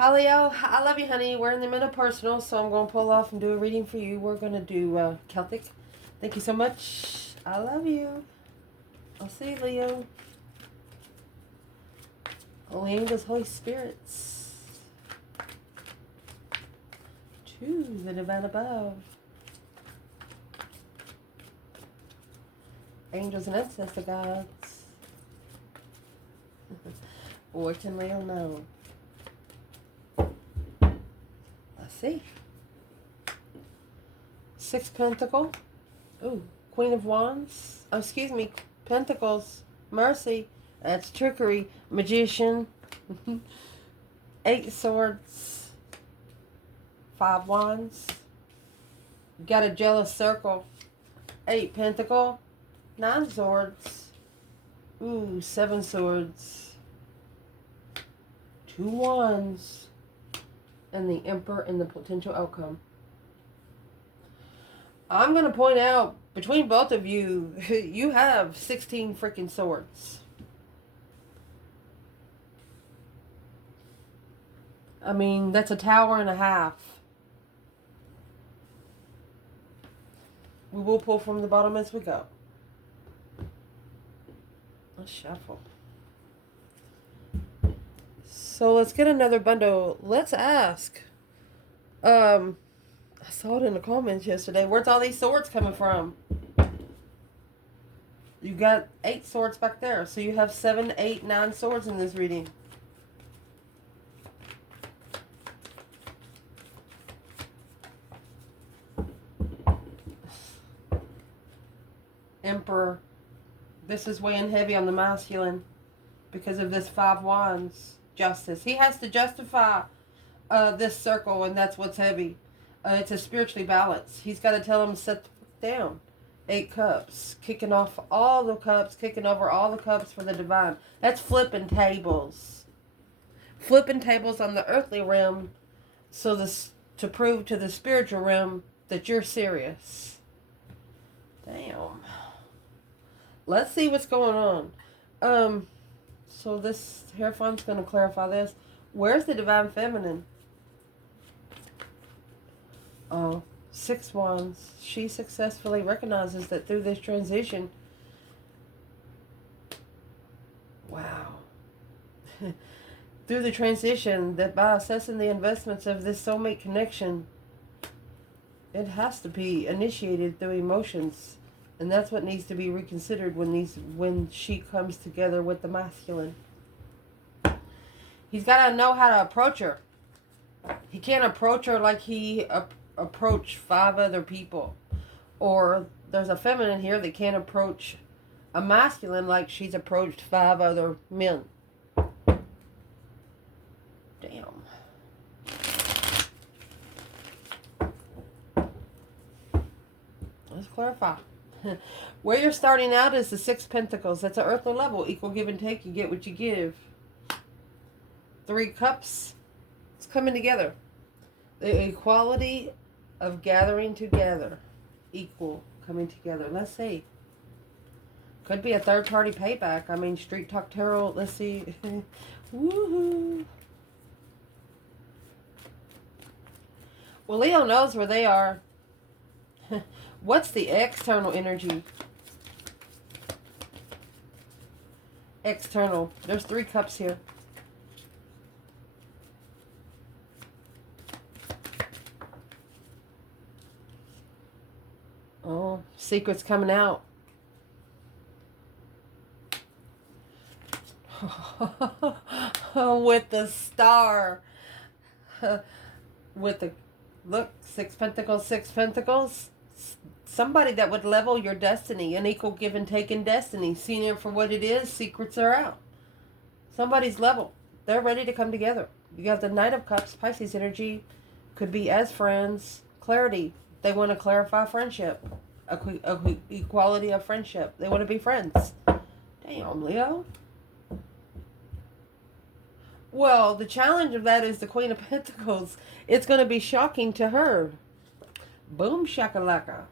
Hi Leo, I love you honey. We're in the middle of personal, so I'm going to pull off and do a reading for you. We're going to do Celtic. Thank you so much. I love you. I'll see you, Leo. Holy angels, Holy Spirits. To the divine above. Angels and ancestor gods. What can Leo know? Let's see. Six Pentacle. Ooh, Queen of Wands. Oh, excuse me. Pentacles. Mercy. That's trickery. Magician. Eight Swords. Five Wands. Got a jealous circle. Eight Pentacle. Nine Swords. Ooh, Seven Swords. Two Wands. And the Emperor and the potential outcome. I'm going to point out, between both of you, you have 16 freaking swords. I mean, that's a tower and a half. We will pull from the bottom as we go. Let's shuffle. So let's get another bundle. Let's ask. I saw it in the comments yesterday. Where's all these swords coming from? You got 8 swords back there. So you have 7, 8, 9 swords in this reading. Emperor. This is weighing heavy on the masculine because of this 5 wands. Justice. He has to justify this circle, and that's what's heavy. It's a spiritually balanced. He's got to tell him to set the fuck down. 8 cups. Kicking off all the cups. Kicking over all the cups for the divine. That's flipping tables. Flipping tables on the earthly realm so this to prove to the spiritual realm that you're serious. Damn. Let's see what's going on. So this Hierophant's going to clarify this. Where's the divine feminine? Oh, 6 wands. She successfully recognizes that through this transition. Wow. Through the transition, that by assessing the investments of this soulmate connection, it has to be initiated through emotions. And that's what needs to be reconsidered when she comes together with the masculine. He's got to know how to approach her. He can't approach her like he approached 5 other people. Or there's a feminine here that can't approach a masculine like she's approached 5 other men. Damn. Let's clarify. Where you're starting out is the 6 pentacles. That's an earthly level. Equal give and take. You get what you give. 3 cups. It's coming together. The equality of gathering together. Equal coming together. Let's see. Could be a third party payback. I mean, Street Talk Tarot. Let's see. Woohoo. Well, Leo knows where they are. What's the external energy? External. There's 3 cups here. Oh, secrets coming out. With the star. With the, look, 6 pentacles, 6 pentacles. Somebody that would level your destiny. An equal give and take in destiny. Seeing it for what it is, secrets are out. Somebody's level. They're ready to come together. You got the Knight of Cups, Pisces energy. Could be as friends. Clarity. They want to clarify friendship. Equality of friendship. They want to be friends. Damn, Leo. Well, the challenge of that is the Queen of Pentacles. It's going to be shocking to her. Boom shakalaka.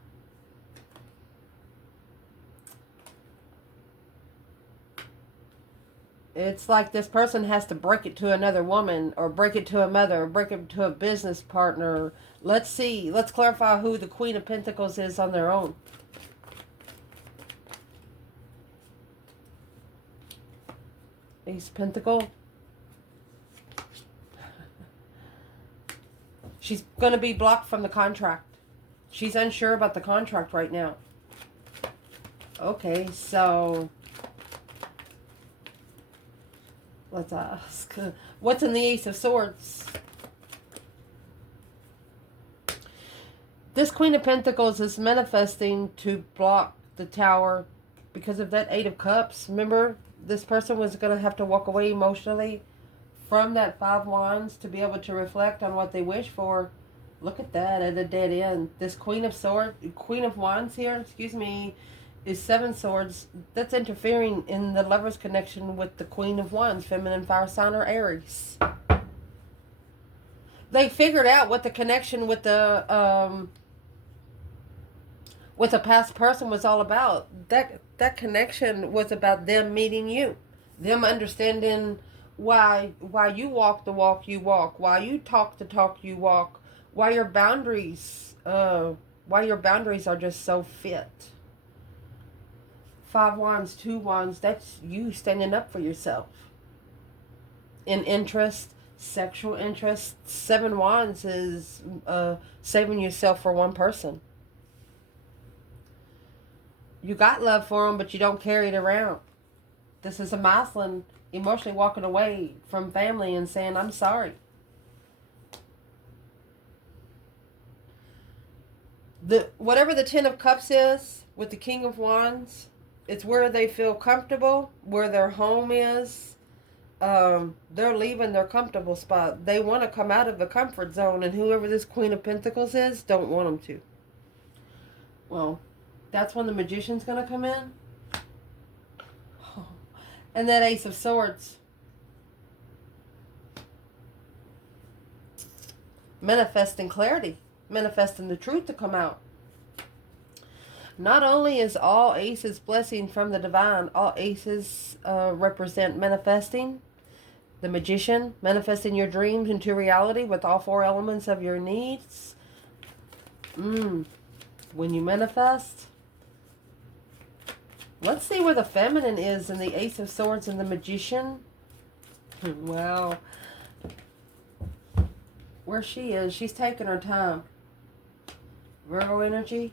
It's like this person has to break it to another woman, or break it to a mother, or break it to a business partner. Let's see. Let's clarify who the Queen of Pentacles is on their own. Ace Pentacle. She's going to be blocked from the contract. She's unsure about the contract right now. Okay, so let's ask. What's in the Ace of Swords? This Queen of Pentacles is manifesting to block the Tower because of that Eight of Cups. Remember, this person was going to have to walk away emotionally from that Five Wands to be able to reflect on what they wish for. Look at that, at a dead end. This Queen of Wands here, excuse me, is Seven Swords. That's interfering in the Lover's connection with the Queen of Wands, feminine fire sign or Aries. They figured out what the connection with the past person was all about. That connection was about them meeting you, them understanding why you walk the walk you walk, why you talk the talk you walk, why your boundaries are just so fit. Five Wands, Two Wands, that's you standing up for yourself. In interest, sexual interest. Seven Wands is saving yourself for one person. You got love for them, but you don't carry it around. This is a masculine emotionally walking away from family and saying, I'm sorry. Whatever the Ten of Cups is with the King of Wands, it's where they feel comfortable, where their home is. They're leaving their comfortable spot. They want to come out of the comfort zone, and whoever this Queen of Pentacles is don't want them to. Well, that's when the Magician's going to come in. Oh. And that Ace of Swords. Manifesting clarity. Manifesting the truth to come out. Not only is all aces blessing from the divine, all aces represent manifesting. The Magician, manifesting your dreams into reality with all four elements of your needs. When you manifest. Let's see where the feminine is in the Ace of Swords and the Magician. Wow. Where she is, she's taking her time. Virgo energy.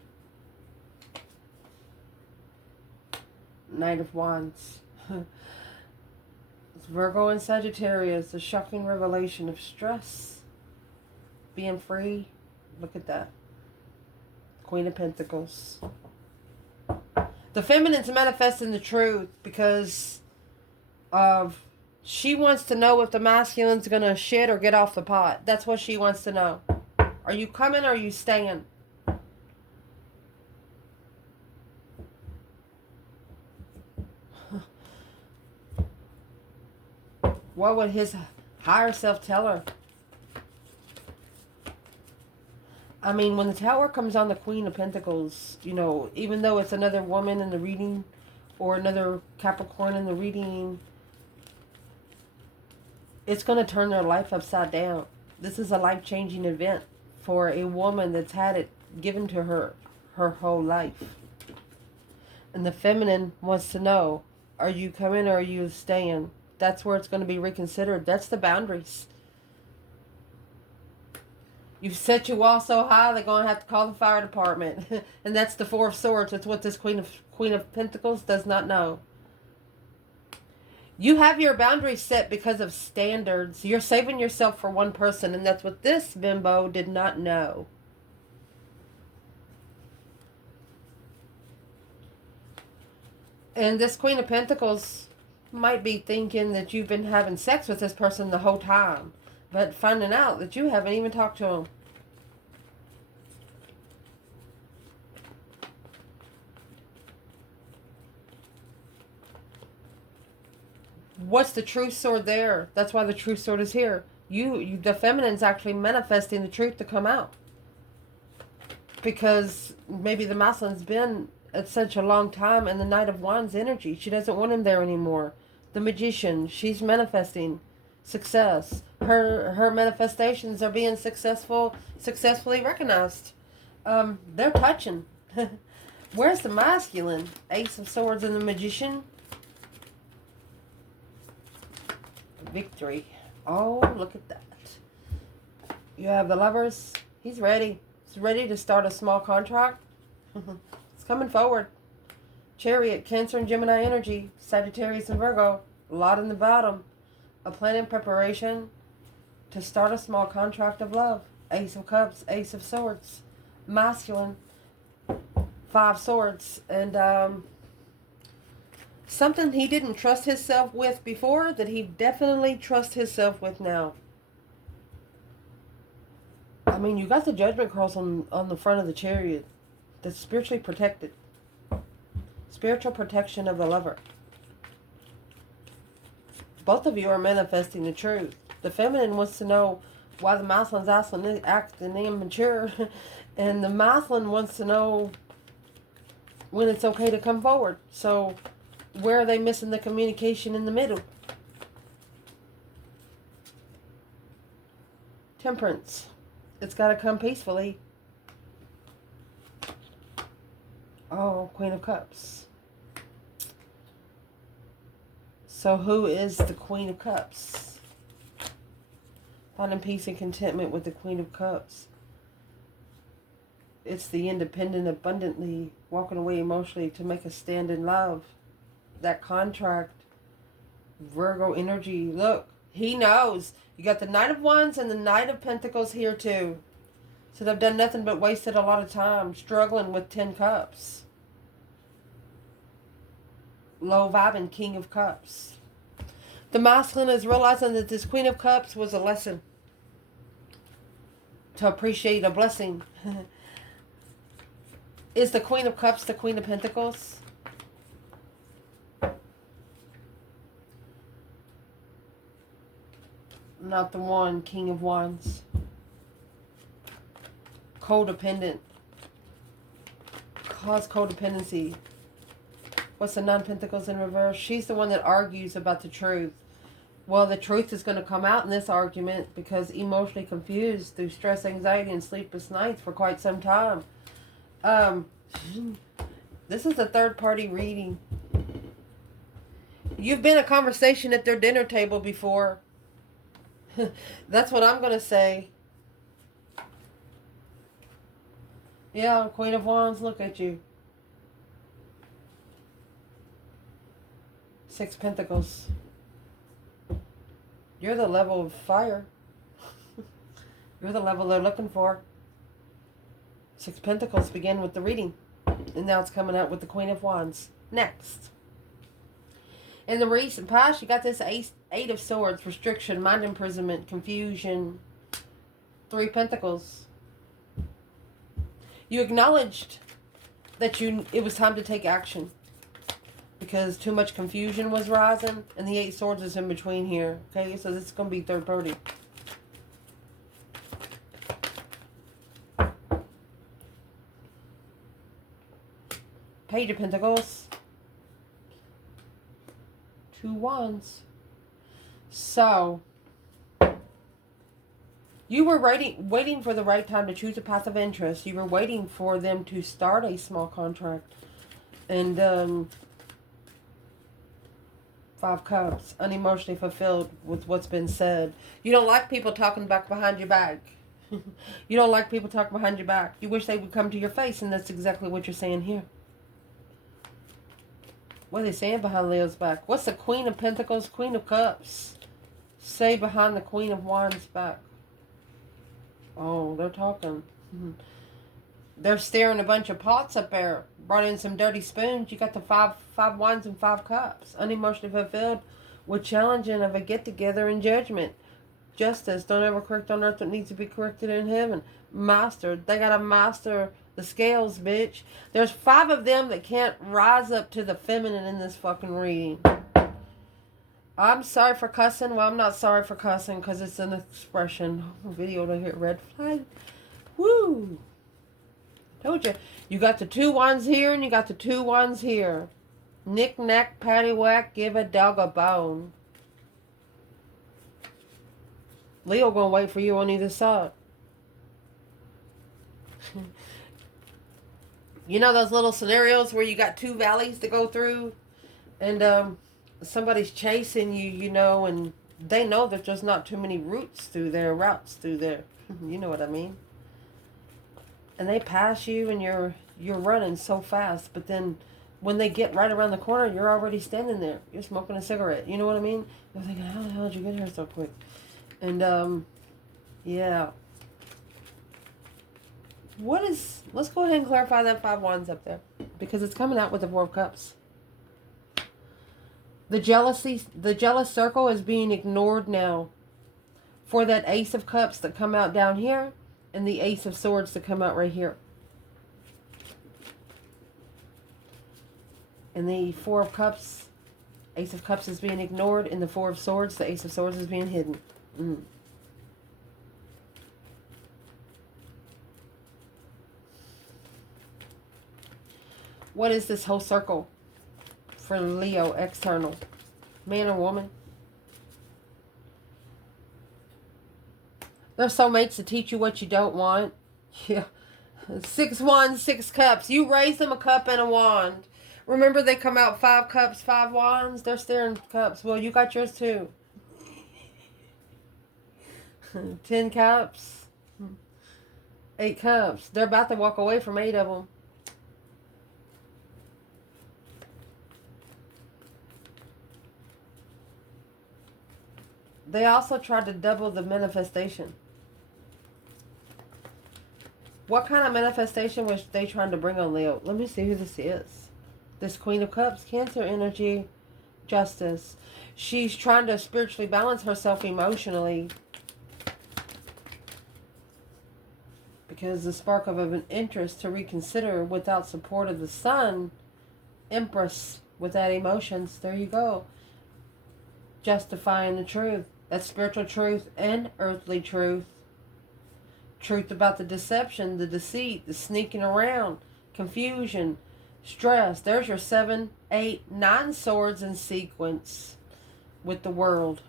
Knight of Wands. It's Virgo and Sagittarius. A shocking revelation of stress. Being free. Look at that. Queen of Pentacles. The feminine's manifesting the truth because of she wants to know if the masculine's going to shit or get off the pot. That's what she wants to know. Are you coming or are you staying? What would his higher self tell her? I mean, when the Tower comes on the Queen of Pentacles, you know, even though it's another woman in the reading or another Capricorn in the reading, it's going to turn their life upside down. This is a life-changing event for a woman that's had it given to her whole life. And the feminine wants to know, are you coming or are you staying? That's where it's going to be reconsidered. That's the boundaries. You've set your wall so high, they're going to have to call the fire department. And that's the Four of Swords. That's what this Queen of Pentacles does not know. You have your boundaries set because of standards. You're saving yourself for one person, and that's what this bimbo did not know. And this Queen of Pentacles might be thinking that you've been having sex with this person the whole time, but finding out that you haven't even talked to him. What's the truth sword there? That's why the truth sword is here. The feminine's actually manifesting the truth to come out. Because maybe the masculine's been at such a long time in the Knight of Wands energy. She doesn't want him there anymore. The Magician. She's manifesting success. Her manifestations are being successfully recognized. They're touching. Where's the masculine? Ace of Swords and the Magician. Victory. Oh, look at that. You have the Lovers. He's ready. He's ready to start a small contract. It's coming forward. Chariot, Cancer and Gemini energy. Sagittarius and Virgo. A lot in the bottom. A plan in preparation to start a small contract of love. Ace of Cups, Ace of Swords. Masculine. 5 Swords. And something he didn't trust himself with before that he definitely trusts himself with now. I mean, you got the Judgment cross on the front of the Chariot. That's spiritually protected. Spiritual protection of the Lover. Both of you are manifesting the truth. The feminine wants to know why the masculine's acting immature. And the masculine wants to know when it's okay to come forward. So, where are they missing the communication in the middle? Temperance. It's got to come peacefully. Oh, Queen of Cups. So who is the Queen of Cups? Finding peace and contentment with the Queen of Cups. It's the independent, abundantly walking away emotionally to make a stand in love. That contract. Virgo energy. Look, he knows. You got the Knight of Wands and the Knight of Pentacles here too. So they've done nothing but wasted a lot of time struggling with 10 Cups. Low vibing King of Cups. The masculine is realizing that this Queen of Cups was a lesson. To appreciate a blessing. Is the Queen of Cups the Queen of Pentacles? Not the one, King of Wands. Codependent. Cause codependency. What's the Nine of Pentacles in reverse? She's the one that argues about the truth. Well, the truth is going to come out in this argument because emotionally confused through stress, anxiety, and sleepless nights for quite some time. This is a third-party reading. You've been a conversation at their dinner table before. That's what I'm going to say. Yeah, Queen of Wands, look at you. 6 Pentacles. You're the level of fire. You're the level they're looking for. 6 Pentacles begin with the reading. And now it's coming out with the Queen of Wands. Next. In the recent past, you got this Eight of Swords. Restriction, mind imprisonment, confusion. 3 Pentacles. You acknowledged that it was time to take action. Because too much confusion was rising. And the 8 Swords is in between here. Okay, so this is going to be third party. Page of Pentacles. 2 Wands. So, you were waiting for the right time to choose a path of interest. You were waiting for them to start a small contract. And, 5 Cups. Unemotionally fulfilled with what's been said. You don't like people talking back behind your back. You don't like people talking behind your back. You wish they would come to your face, and that's exactly what you're saying here. What are they saying behind Leo's back? What's the Queen of Pentacles, Queen of Cups say behind the Queen of Wands back? Oh, they're talking. They're staring a bunch of pots up there. Brought in some dirty spoons. You got the five Wands and 5 Cups. Unemotionally fulfilled with challenging of a get-together in judgment. Justice. Don't ever correct on earth what needs to be corrected in heaven. Mastered. They got to master the scales, bitch. There's 5 of them that can't rise up to the feminine in this fucking reading. I'm sorry for cussing. Well, I'm not sorry for cussing because it's an expression. Video to hit red flag. Woo! Told you. You got the 2 Wands here and you got the 2 Wands here. Knick knack, paddywhack, give a dog a bone. Leo gonna wait for you on either side. You know those little scenarios where you got two valleys to go through, and somebody's chasing you, you know, and they know that there's not too many routes through there. You know what I mean? And they pass you, and you're running so fast, but then when they get right around the corner, you're already standing there. You're smoking a cigarette. You know what I mean? You're thinking, how the hell did you get here so quick? And yeah. Let's go ahead and clarify that 5 wands up there, because it's coming out with the 4 of cups. The jealous circle is being ignored now for that ace of cups that come out down here and the ace of swords that come out right here. And the 4 of cups, ace of cups is being ignored, and the 4 of swords, the ace of swords is being hidden. What is this whole circle for Leo external? Man or woman? They're soulmates to teach you what you don't want. Yeah. 6 wands, 6 cups. You raise them a cup and a wand. Remember they come out 5 cups, 5 wands? They're staring cups. Well, you got yours too. 10 cups. 8 cups. They're about to walk away from 8 of them. They also tried to double the manifestation. What kind of manifestation was they trying to bring on Leo? Let me see who this is. This Queen of Cups, Cancer energy, Justice. She's trying to spiritually balance herself emotionally, because the spark of an interest to reconsider without support of the Sun, Empress, without emotions. There you go. Justifying the truth. That's spiritual truth and earthly truth. Truth about the deception, the deceit, the sneaking around, confusion, stress. There's your 7, 8, 9 swords in sequence with the World.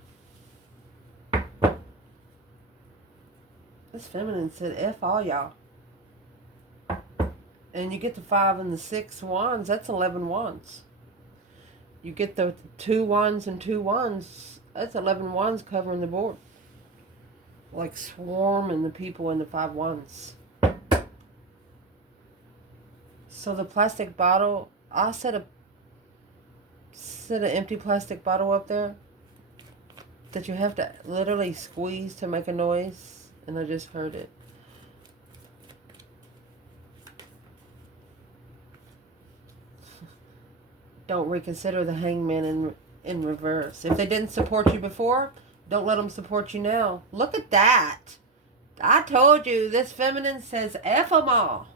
This feminine said, F all y'all. And you get the 5 and the 6 wands. That's 11 wands. You get the 2 wands and 2 wands. That's 11 wands covering the board. Like swarming the people in the 5 wands. So the plastic bottle, I set an empty plastic bottle up there that you have to literally squeeze to make a noise. And I just heard it. Don't reconsider the Hangman in reverse. If they didn't support you before, don't let them support you now. Look at that. I told you, this feminine says F them all.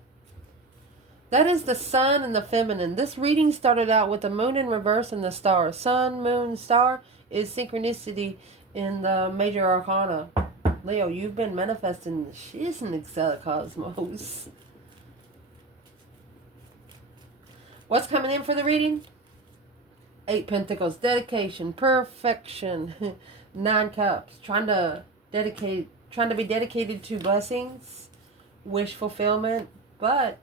That is the Sun and the feminine. This reading started out with the Moon in reverse and the star. Sun, Moon, Star is synchronicity in the major arcana. Leo, you've been manifesting the shiznix out of cosmos. What's coming in for the reading? 8 Pentacles, dedication, perfection. 9 Cups, trying to be dedicated to blessings, wish fulfillment. But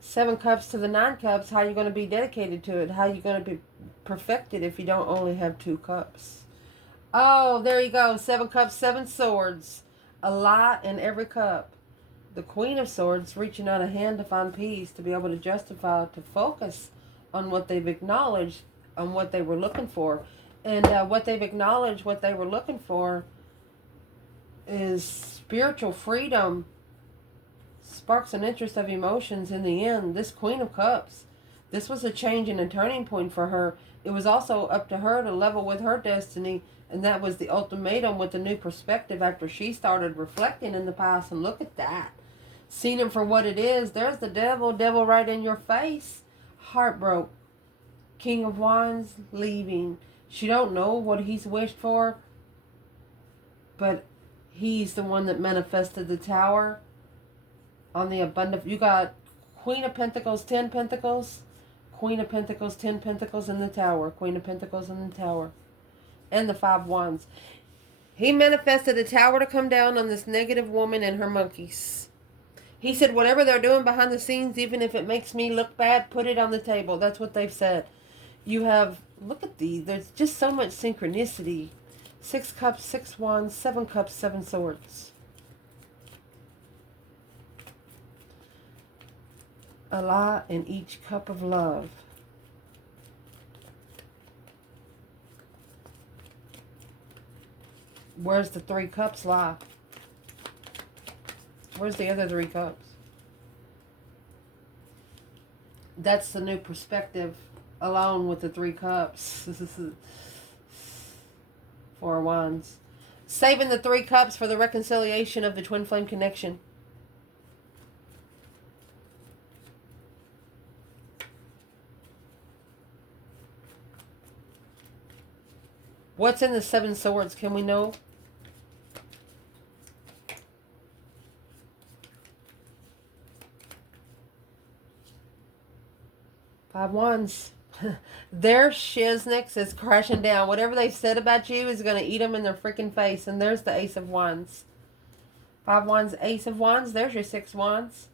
7 Cups to the 9 Cups, how are you going to be dedicated to it? How are you going to be perfected if you don't only have 2 cups? Oh, there you go. 7 Cups, 7 Swords. A lot in every cup. The Queen of Swords reaching out a hand to find peace, to be able to justify, to focus on what they've acknowledged, on what they were looking for. And what they've acknowledged, what they were looking for, is spiritual freedom, sparks an interest of emotions in the end. This Queen of Cups, this was a change and a turning point for her. It was also up to her to level with her destiny, and that was the ultimatum with the new perspective after she started reflecting in the past. And look at that. Seeing it for what it is. There's the devil right in your face. Heartbroken. King of Wands leaving. She don't know what he's wished for, but he's the one that manifested the Tower on the abundant. You got Queen of Pentacles, 10 Pentacles, Queen of Pentacles, 10 Pentacles in the Tower. Queen of Pentacles in the Tower. And the 5 Wands. He manifested a tower to come down on this negative woman and her monkeys. He said, whatever they're doing behind the scenes, even if it makes me look bad, put it on the table. That's what they've said. You have, look at these. There's just so much synchronicity. 6 Cups, 6 Wands, 7 Cups, 7 Swords. A lie in each cup of love. Where's the 3 cups lie? Where's the other 3 cups? That's the new perspective alone with the 3 cups. 4 Wands. Saving the 3 cups for the reconciliation of the twin flame connection. What's in the 7 Swords? Can we know? Five Wands. Their shiznix is crashing down. Whatever they've said about you is going to eat them in their freaking face. And there's the Ace of Wands. 5 Wands, Ace of Wands. There's your 6 Wands.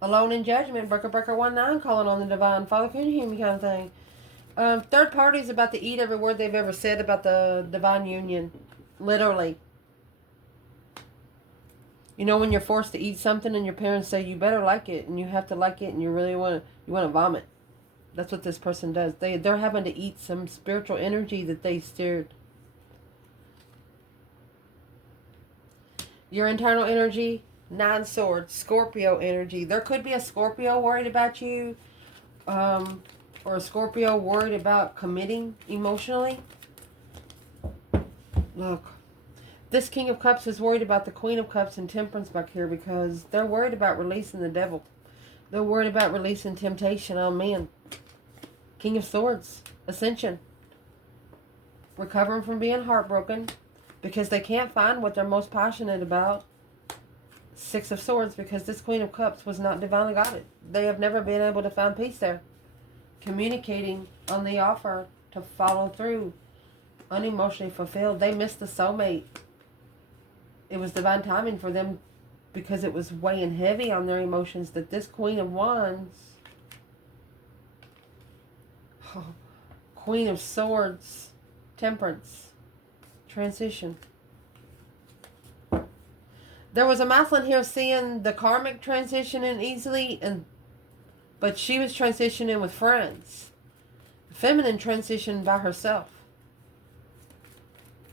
Alone in judgment. Breaker, breaker, 1-9. Calling on the divine. Father, can you hear me, kind of thing. Third party is about to eat every word they've ever said about the divine union. Literally. You know when you're forced to eat something and your parents say you better like it and you have to like it and you really want to vomit. That's what this person does. They're having to eat some spiritual energy that they steered. Your internal energy, 9 Swords, Scorpio energy. There could be a Scorpio worried about you. Or a Scorpio worried about committing emotionally. Look. This King of Cups is worried about the Queen of Cups and Temperance back here because they're worried about releasing the devil. They're worried about releasing temptation on men. King of Swords, Ascension. Recovering from being heartbroken because they can't find what they're most passionate about. 6 of Swords, because this Queen of Cups was not divinely guided. They have never been able to find peace there. Communicating on the offer to follow through. Unemotionally fulfilled. They missed the soulmate. It was divine timing for them because it was weighing heavy on their emotions that this Queen of Wands, Queen of Swords, Temperance, transition. There was a masculine here seeing the karmic transitioning easily, but she was transitioning with friends. Feminine transitioned by herself.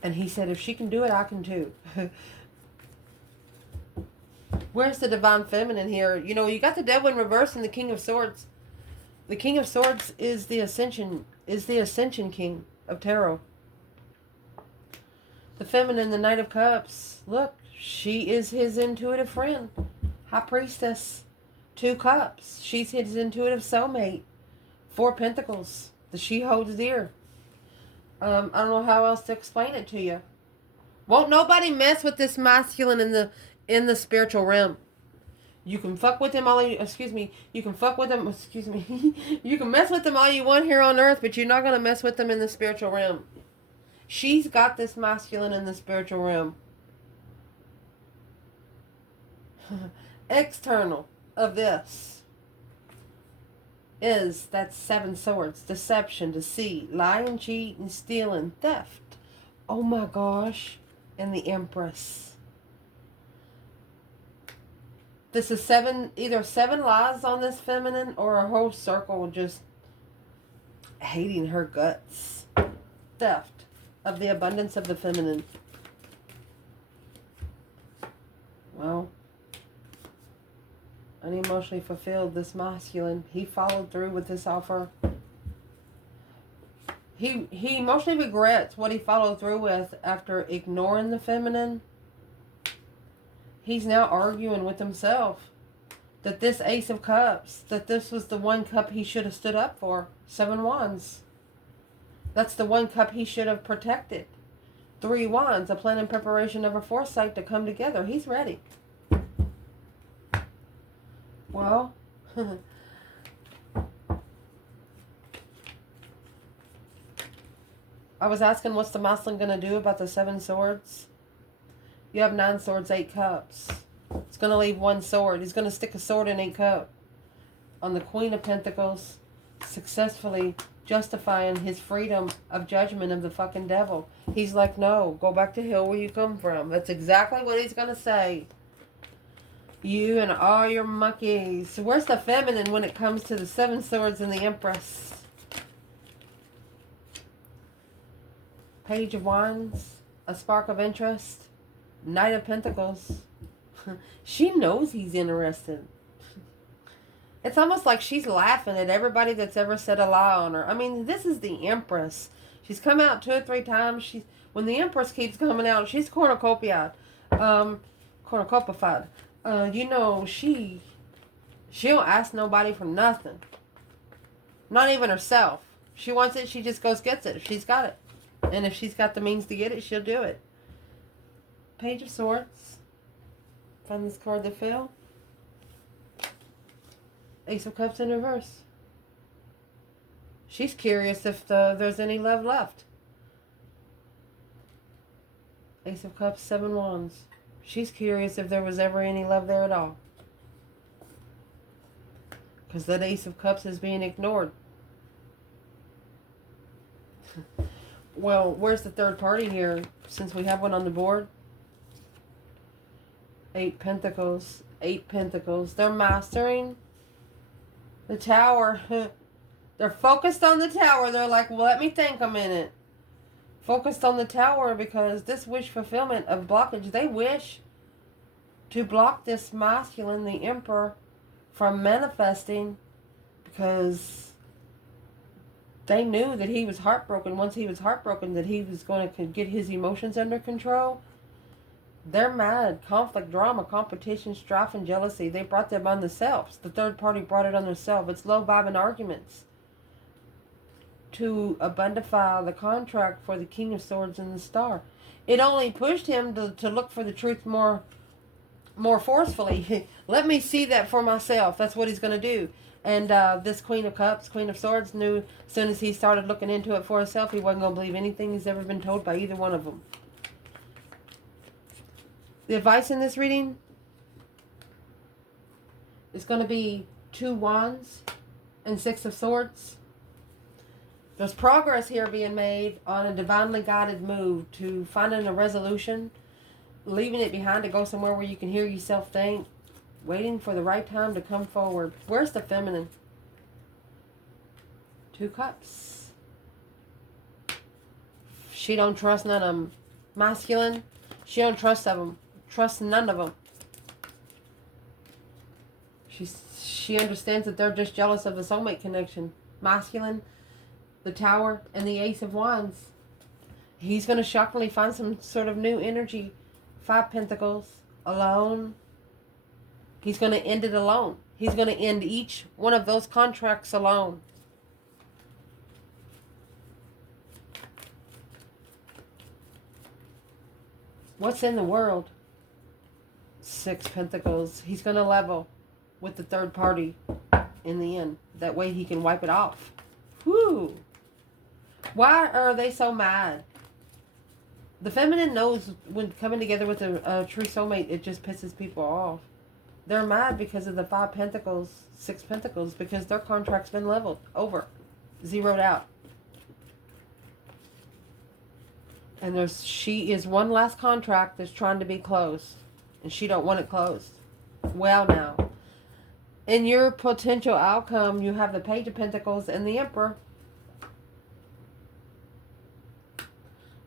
And he said, if she can do it, I can too. Where's the divine feminine here? You know, you got the devil in reverse and the King of Swords. The King of Swords is the ascension king of tarot. The feminine, the Knight of Cups. Look, she is his intuitive friend. High Priestess. 2 Cups. She's his intuitive soulmate. 4 Pentacles. The she holds dear. I don't know how else to explain it to you. Won't nobody mess with this masculine in the spiritual realm. You can fuck with them all you, you can fuck with them, you can mess with them all you want here on earth, but you're not going to mess with them in the spiritual realm. She's got this masculine in the spiritual realm. External of this is that 7 Swords. Deception, deceit, lying, cheat, and stealing, theft. Oh my gosh. And the Empress. This is either 7 lies on this feminine or a whole circle just hating her guts. Theft of the abundance of the feminine. Well, unemotionally fulfilled, this masculine. He followed through with this offer. He emotionally regrets what he followed through with after ignoring the feminine. He's now arguing with himself that this Ace of Cups, that this was the one cup he should have stood up for. 7 Wands. That's the one cup he should have protected. 3 Wands, a plan and preparation of a foresight to come together. He's ready. Well, I was asking what's the masculine going to do about the 7 swords? You have 9 swords, 8 cups. It's going to leave 1 sword. He's going to stick a sword in 8 cup. On the Queen of Pentacles, successfully justifying his freedom of judgment of the fucking devil. He's like, no, go back to hell where you come from. That's exactly what he's going to say. You and all your monkeys. Where's the feminine when it comes to the 7 swords and the Empress? Page of Wands, a spark of interest, Knight of Pentacles. She knows he's interested. It's almost like she's laughing at everybody that's ever said a lie on her. I mean, this is the Empress. She's come out 2 or 3 times. When the Empress keeps coming out, she's cornucopified. Cornucopified. You know, she don't ask nobody for nothing. Not even herself. She wants it, she just goes gets it. She's got it. And if she's got the means to get it, she'll do it. Page of Swords. Find this card that fell. Ace of Cups in reverse. She's curious if there's any love left. Ace of Cups, 7 Wands. She's curious if there was ever any love there at all. Because that Ace of Cups is being ignored. Well, where's the third party here? Since we have one on the board. 8 Pentacles. 8 Pentacles. They're mastering the Tower. They're focused on the Tower. They're like, well, let me think a minute. Focused on the Tower because this wish fulfillment of blockage. They wish to block this masculine, the Emperor, from manifesting because they knew that he was heartbroken. Once he was heartbroken, that he was going to get his emotions under control. They're mad. Conflict, drama, competition, strife, and jealousy. They brought them on themselves. The third party brought it on themselves. It's low-vibing arguments. To abundify the contract for the King of Swords and the Star. It only pushed him to look for the truth more forcefully. Let me see that for myself. That's what he's going to do. And this Queen of Cups, Queen of Swords, knew as soon as he started looking into it for himself, he wasn't going to believe anything he's ever been told by either one of them. The advice in this reading is going to be 2 Wands and 6 of Swords. There's progress here being made on a divinely guided move to finding a resolution, leaving it behind to go somewhere where you can hear yourself think, waiting for the right time to come forward. Where's the feminine? 2 Cups. She don't trust none of them. Masculine, she don't trust of them. Trust none of them. She understands that they're just jealous of the soulmate connection. Masculine, the Tower, and the Ace of Wands. He's going to shockingly find some sort of new energy. 5 Pentacles, alone. He's going to end it alone. He's going to end each one of those contracts alone. What's in the world? 6 Pentacles. He's going to level with the third party in the end. That way he can wipe it off. Whew. Why are they so mad? The feminine knows when coming together with a true soulmate, it just pisses people off. They're mad because of the 5 Pentacles, 6 Pentacles, because their contract's been leveled, over, zeroed out. And she is one last contract that's trying to be closed. And she don't want it closed. Well now, in your potential outcome, you have the Page of Pentacles and the Emperor.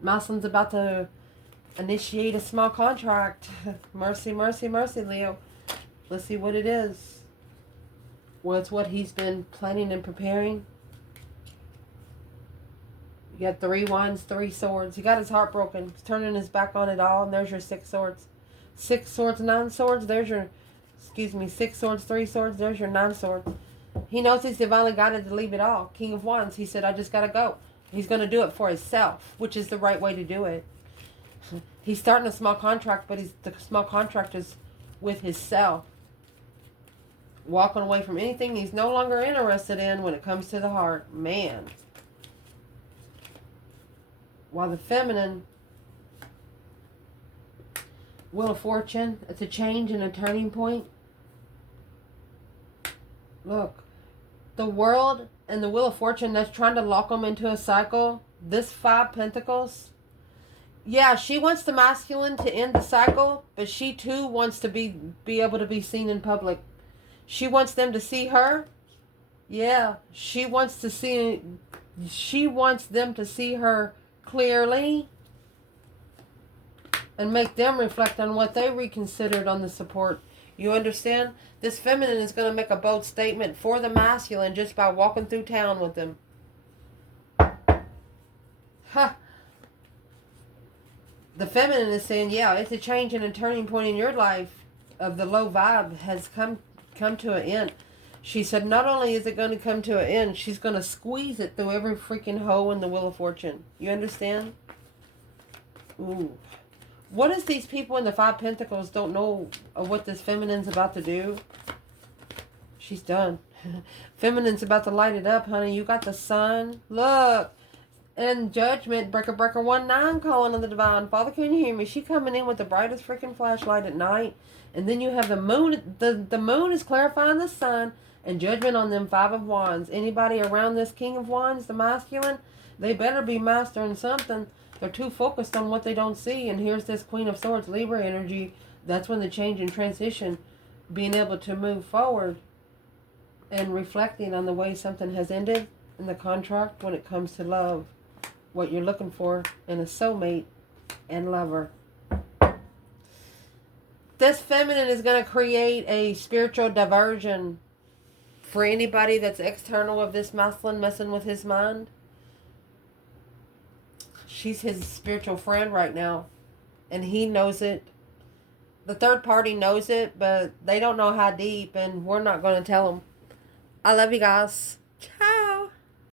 Masculine's about to initiate a small contract. Mercy, mercy, mercy, Leo. Let's see what it is. Well, it's what he's been planning and preparing. You got 3 Wands, 3 Swords. He got his heart broken. He's turning his back on it all. And there's your 6 Swords. 6 Swords, 9 Swords. There's your, 6 Swords, 3 Swords. There's your 9 Swords. He knows he's divinely guided to leave it all. King of Wands. He said, I just got to go. He's going to do it for himself, which is the right way to do it. He's starting a small contract, but the small contract is with himself. Walking away from anything he's no longer interested in when it comes to the heart. Man. While the feminine, Wheel of Fortune, it's a change and a turning point. Look, the world and the Wheel of Fortune that's trying to lock them into a cycle, this 5 Pentacles, yeah, she wants the masculine to end the cycle, but she too wants to be able to be seen in public. She wants them to see her. Yeah, she wants them to see her clearly and make them reflect on what they reconsidered on the support. You understand? This feminine is going to make a bold statement for the masculine just by walking through town with them. Ha! The feminine is saying, yeah, it's a change and a turning point in your life of the low vibe has come to an end. She said not only is it going to come to an end, she's going to squeeze it through every freaking hole in the Wheel of Fortune. You understand? Ooh. What if these people in the 5 Pentacles don't know what this feminine's about to do? She's done. Feminine's about to light it up, honey. You got the sun. Look. And Judgment, breaker 19 calling on the divine. Father, can you hear me? She coming in with the brightest freaking flashlight at night. And then you have the moon. The moon is clarifying the sun. And Judgment on them 5 of Wands. Anybody around this King of Wands, the masculine, they better be mastering something. They're too focused on what they don't see. And here's this Queen of Swords, Libra energy. That's when the change and transition, being able to move forward and reflecting on the way something has ended in the contract when it comes to love. What you're looking for in a soulmate and lover. This feminine is going to create a spiritual diversion for anybody that's external of this masculine messing with his mind. She's his spiritual friend right now, and he knows it. The third party knows it, but they don't know how deep, and we're not going to tell them. I love you guys.